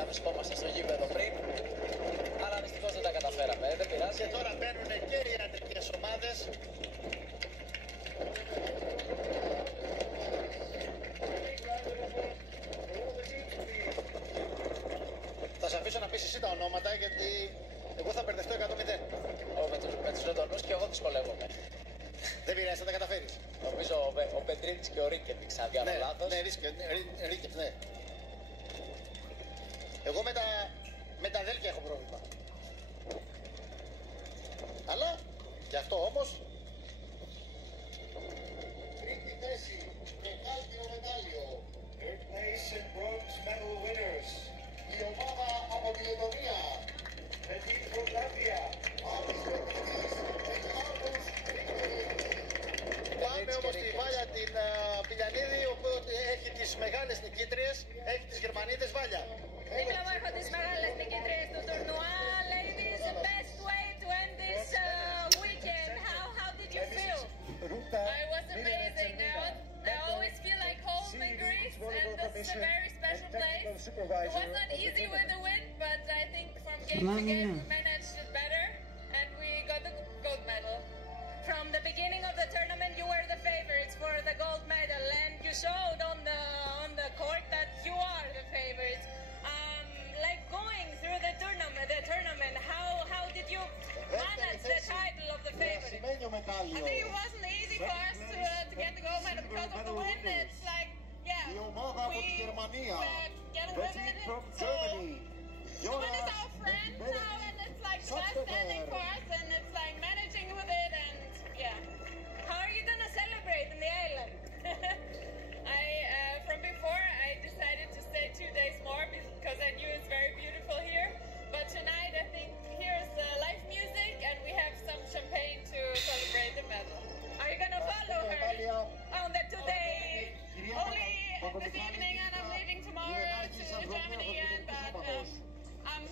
να βρισκόμαστε στο γήπεδο πριν, αλλά δυστυχώς δεν τα καταφέραμε, δεν πειράζει. Και τώρα μπαίνουν και οι ιατρικές ομάδες. Θα σε αφήσω να πεις εσύ τα ονόματα, γιατί εγώ θα μπερδευτώ 100-0. Με τους Λετωνούς και εγώ δυσκολεύομαι. Δεν πειράζει, θα τα καταφέρεις. Νομίζω ο Πετρίτης και ο Ρίκεβιτς, αν κάνω λάθος. Ναι, Ρίκεβιτς, ναι. Εγώ με τα αδέλφια έχω πρόβλημα. Αλλά, γι' αυτό όμως... Τρίτη θέση, κάλκινο μετάλλιο. Third place and bronze medal winners. Η ομάδα από τη Λετωνία. The team from Latvia. Πάμε όμως στη Βάλια την Πηλιανίδη, όπου έχει τις μεγάλες νικήτριες, έχει τις Γερμανίδες Βάλια. Δίπλα μου έχω τις μεγάλες νικήτριες του τουρνουά. Ladies, best way to end this weekend. How did you feel? It was amazing. I always feel like home in Greece, and this is a very special place. It was not easy with the wind, but I think from game to game we managed it better, and we got the gold medal. From the beginning of the tournament, you were the favorites for the gold medal, and you showed on the court that you are the favorites. Like going through the tournament, how did you manage the title of the favorite? I think it wasn't easy for us to get the gold medal because of the wind. It's like, yeah, we getting with it. So the wind is our friend now, and it's like the best standing for us, and it's like managing with it, and yeah. How are you gonna celebrate in the island? From before, I decided to stay 2 days more because I knew it's very beautiful here. But tonight, I think here's live music, and we have some champagne to celebrate the medal. Are you gonna follow her on the today? Only this evening, and I'm leaving tomorrow to Germany again. But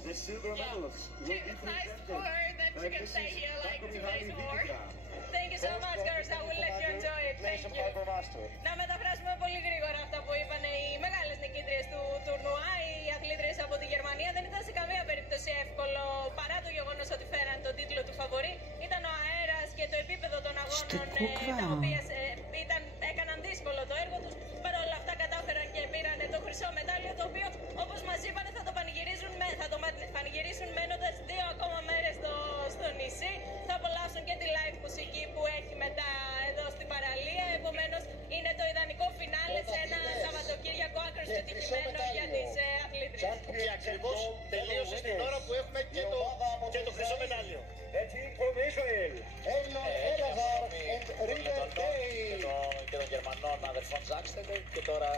the silver medals will be it's nice presented for her that she by can stay Mrs. here like 2 Dr. days more. Thank you so much, girls. I will let you enjoy it. Thank you. Να μεταφράσουμε πολύ γρήγορα αυτά που είπαν οι μεγάλες νικήτριες του τουρνουά, οι αθλήτριες από τη Γερμανία. Δεν ήταν σε καμία περίπτωση εύκολο, παρά το γεγονός ότι φέραν τον τίτλο του φαβορί. Ήταν ο αέρας και το επίπεδο των αγώνων τα οποία έκαναν δύσκολο το έργο τους. Παρ' όλα αυτά κατάφεραν και πήραν το χρυσό μετάλλιο, το οποίο, όπως μας είπαν, θα το πανηγυρίσουν μένοντας 2 ακόμα μέρες στο νησί. Θα απολαύσουν και τη live μουσική που έχει μετά εδώ στην παραλία. Επομένως, είναι το ιδανικό φινάλε σε ένα Σαββατοκύριακο άκρως πετυχημένο για τις αθλήτριες. Και ακριβώς τελείωσε στην ώρα που έχουμε και το χρυσό μετάλλιο. Και των Γερμανών αδερφών Ζάξτεντερ, και τώρα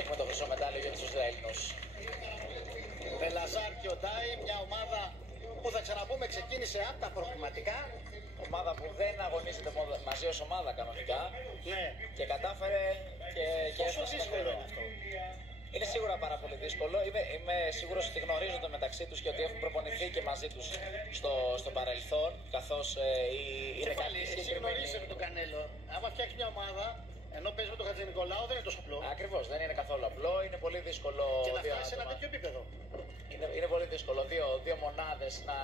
έχουμε το χρυσό μετάλλιο για τους Ισραηλινούς. Βελαζάρ και ο Ντάι, μια ομάδα που θα ξαναπούμε ξεκίνησε από τα προκριματικά. Ομάδα που δεν αγωνίζεται μαζί ως ομάδα κανονικά, Ναι. και κατάφερε και Πόσο έφτασε δύσκολο στο είναι αυτό? Είναι σίγουρα πάρα πολύ δύσκολο. Είμαι σίγουρος ότι γνωρίζονται μεταξύ τους και ότι έχουν προπονηθεί και μαζί τους στο παρελθόν, καθώς είναι Και πάλι, εσύ γνωρίζεις με τον Κανέλο. Άμα φτιάξει μια ομάδα, ενώ παίζει με τον Χατζηνικολάου, δεν είναι τόσο απλό. Ακριβώς, δεν είναι καθόλου απλό. Είναι πολύ δύσκολο. Και να φτάσει σε ένα τέτοιο επίπεδο. Είναι πολύ δύσκολο δύο μονάδες να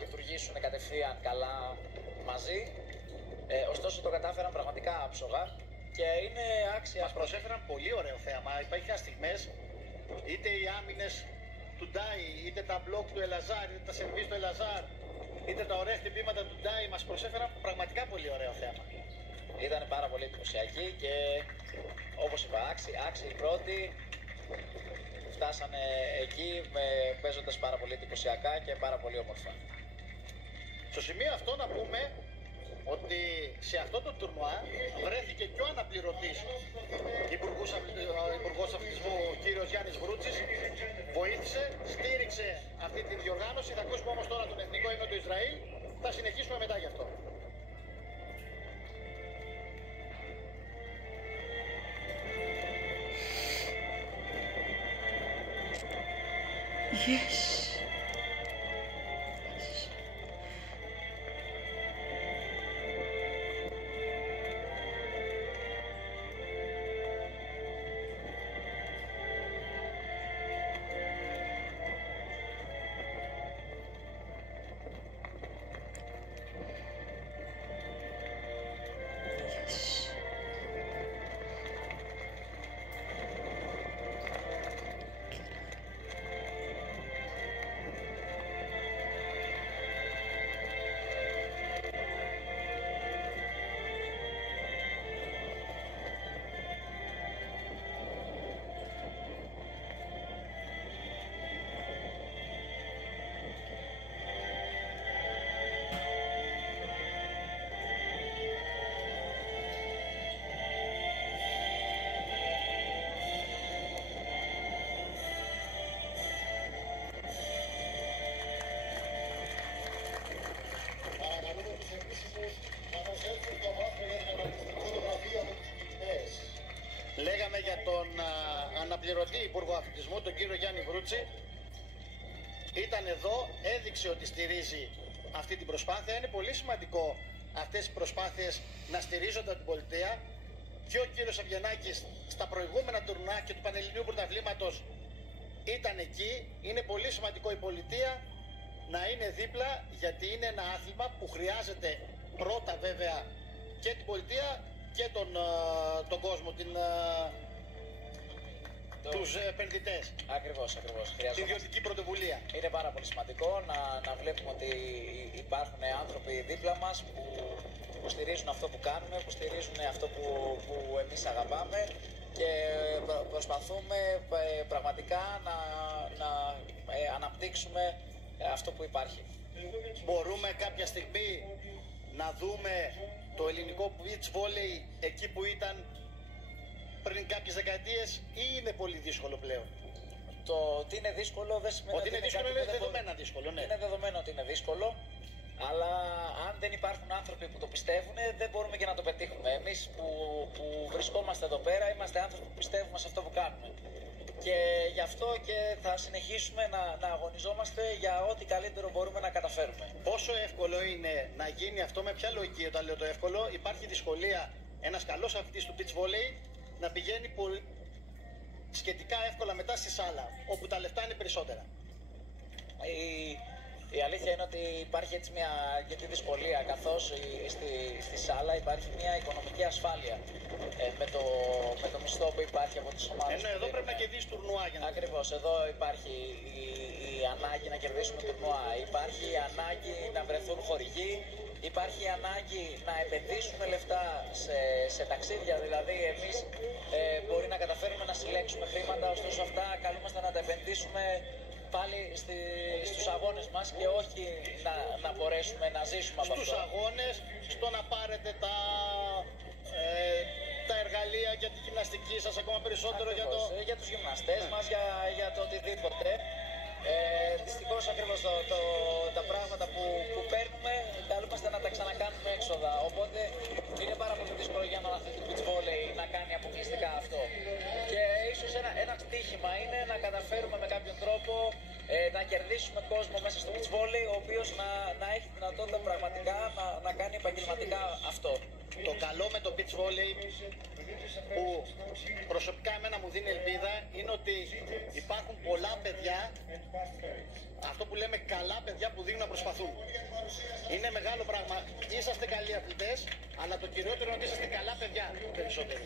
λειτουργήσουν κατευθείαν καλά μαζί. Ωστόσο το κατάφεραν πραγματικά άψογα και είναι άξια. Μας προσέφεραν πολύ ωραίο θέαμα. Υπήρχαν στιγμές, είτε οι άμυνες του Ντάι, είτε τα μπλοκ του Ελαζάρ, είτε τα σερβίς του Ελαζάρ, είτε τα ωραία χτυπήματα του Ντάι, μας προσέφεραν πραγματικά πολύ ωραίο θέαμα. Ήταν πάρα πολύ εντυπωσιακοί και, όπως είπα, άξιοι οι πρώτοι. Φτάσανε εκεί παίζοντας πάρα πολύ εντυπωσιακά και πάρα πολύ όμορφα. Στο σημείο αυτό να πούμε ότι σε αυτό το τουρνουά βρέθηκε και ο αναπληρωτής υπουργός αθλητισμού κύριος Γιάννης Βρούτσης. Βοήθησε, στήριξε αυτή τη διοργάνωση. Θα ακούσουμε όμως τώρα τον εθνικό ύμνο του Ισραήλ. Θα συνεχίσουμε μετά γι' αυτό. Yes. αναπληρωτή Υπουργό Αθλητισμού, τον κύριο Γιάννη Βρούτση. Ήταν εδώ, έδειξε ότι στηρίζει αυτή την προσπάθεια. Είναι πολύ σημαντικό αυτές οι προσπάθειες να στηρίζονται από την πολιτεία. Και ο κύριος Αυγενάκης στα προηγούμενα τουρνουά και του Πανελληνίου Πρωταθλήματος ήταν εκεί. Είναι πολύ σημαντικό η πολιτεία να είναι δίπλα, γιατί είναι ένα άθλημα που χρειάζεται πρώτα βέβαια και την πολιτεία και τον κόσμο, τους επενδυτές. Ακριβώς. Την ιδιωτική πρωτοβουλία. Είναι πάρα πολύ σημαντικό να βλέπουμε ότι υπάρχουν άνθρωποι δίπλα μας που στηρίζουν αυτό που κάνουμε, που στηρίζουν αυτό που εμείς αγαπάμε και προσπαθούμε πραγματικά να αναπτύξουμε αυτό που υπάρχει. Μπορούμε κάποια στιγμή να δούμε το ελληνικό beach volley εκεί που ήταν πριν κάποιες δεκαετίες ή είναι πολύ δύσκολο πλέον? Το ότι είναι δύσκολο δεν σημαίνει ότι είναι δύσκολο, είναι δεδομένα δύσκολο, ναι. Είναι δεδομένο ότι είναι δύσκολο, αλλά αν δεν υπάρχουν άνθρωποι που το πιστεύουν, δεν μπορούμε και να το πετύχουμε. Εμείς που βρισκόμαστε εδώ πέρα, είμαστε άνθρωποι που πιστεύουμε σε αυτό που κάνουμε. Και γι' αυτό και θα συνεχίσουμε να αγωνιζόμαστε για ό,τι καλύτερο μπορούμε να καταφέρουμε. Πόσο εύκολο είναι να γίνει αυτό, με ποια λογική? Όταν λέω το εύκολο, υπάρχει δυσκολία ένας καλός αθλητής του beach volley να πηγαίνει σχετικά εύκολα μετά στη σάλα, όπου τα λεφτά είναι περισσότερα. Η αλήθεια είναι ότι υπάρχει έτσι μια αρκετή δυσκολία, καθώς στη σάλα υπάρχει μια οικονομική ασφάλεια με το μισθό που υπάρχει από τις ομάδες. Ενώ εδώ πρέπει να κερδίσεις τουρνουά για να... Ακριβώς, εδώ υπάρχει η ανάγκη να κερδίσουμε τουρνουά, υπάρχει η ανάγκη να βρεθούν χορηγοί, υπάρχει η ανάγκη να επενδύσουμε λεφτά σε ταξίδια, δηλαδή εμείς μπορεί να καταφέρουμε να συλλέξουμε χρήματα, ωστόσο αυτά καλούμαστε να τα επενδύσουμε πάλι στους αγώνες μας και όχι να μπορέσουμε να ζήσουμε από αυτό. Στους αγώνες, στο να πάρετε τα εργαλεία για τη γυμναστική σας, ακόμα περισσότερο. Ακριβώς, για τους γυμναστές μας, για το οτιδήποτε. Δυστυχώς ακριβώς τα πράγματα που παίρνουμε καλούμαστε να τα ξανακάνουμε έξοδα, οπότε είναι πάρα πολύ δύσκολο για έναν αθλητή του beach volley να κάνει αποκλειστικά αυτό. Και ίσως ένα στοίχημα είναι να καταφέρουμε με κάποιον τρόπο να κερδίσουμε κόσμο μέσα στο beach volley, ο οποίος να έχει δυνατότητα πραγματικά να κάνει επαγγελματικά αυτό. Το καλό με το beach volley που προσωπικά εμένα μου δίνει ελπίδα είναι ότι υπάρχουν πολλά παιδιά, αυτό που λέμε καλά παιδιά, που δίνουν να προσπαθούν. Είναι μεγάλο πράγμα. Είσαστε καλοί αθλητές, αλλά το κυριότερο είναι ότι είσαστε καλά παιδιά περισσότερο.